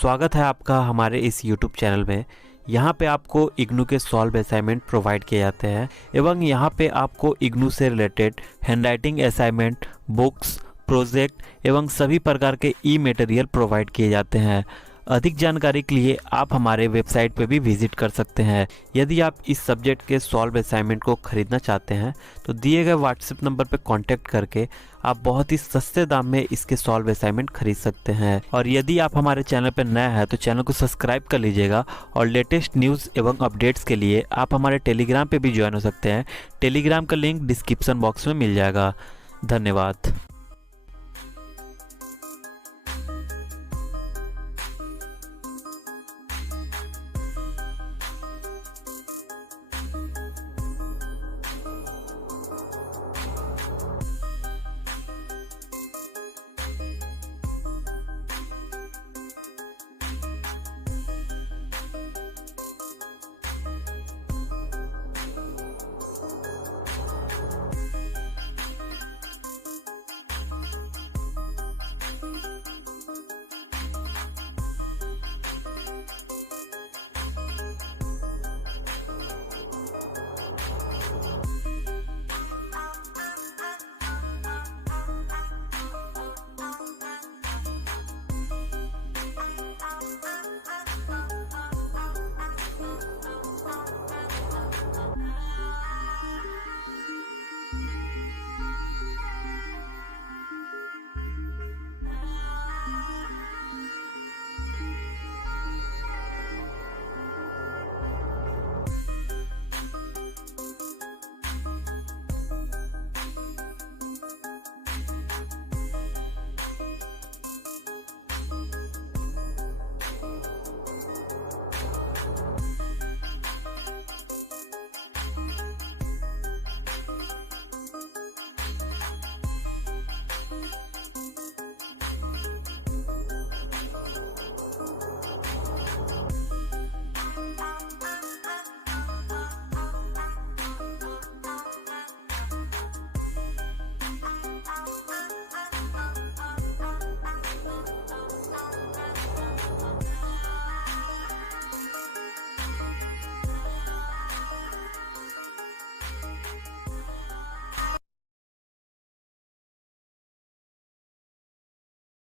स्वागत है आपका हमारे इस YouTube चैनल में। यहाँ पे आपको इग्नू के सॉल्व असाइनमेंट प्रोवाइड किए जाते हैं एवं यहाँ पे आपको इग्नू से related handwriting assignment, books, project एवं सभी प्रकार के ई मटेरियल प्रोवाइड किए जाते हैं। अधिक जानकारी के लिए आप हमारे वेबसाइट पे भी विजिट कर सकते हैं। यदि आप इस सब्जेक्ट के सॉल्व असाइनमेंट को खरीदना चाहते हैं तो दिए गए व्हाट्सएप नंबर पर कांटेक्ट करके आप बहुत ही सस्ते दाम में इसके सॉल्व असाइनमेंट खरीद सकते हैं। और यदि आप हमारे चैनल पर नया है तो चैनल को सब्सक्राइब कर लीजिएगा और लेटेस्ट न्यूज़ एवं अपडेट्स के लिए आप हमारे टेलीग्राम पे भी ज्वाइन हो सकते हैं। टेलीग्राम का लिंक डिस्क्रिप्शन बॉक्स में मिल जाएगा। धन्यवाद।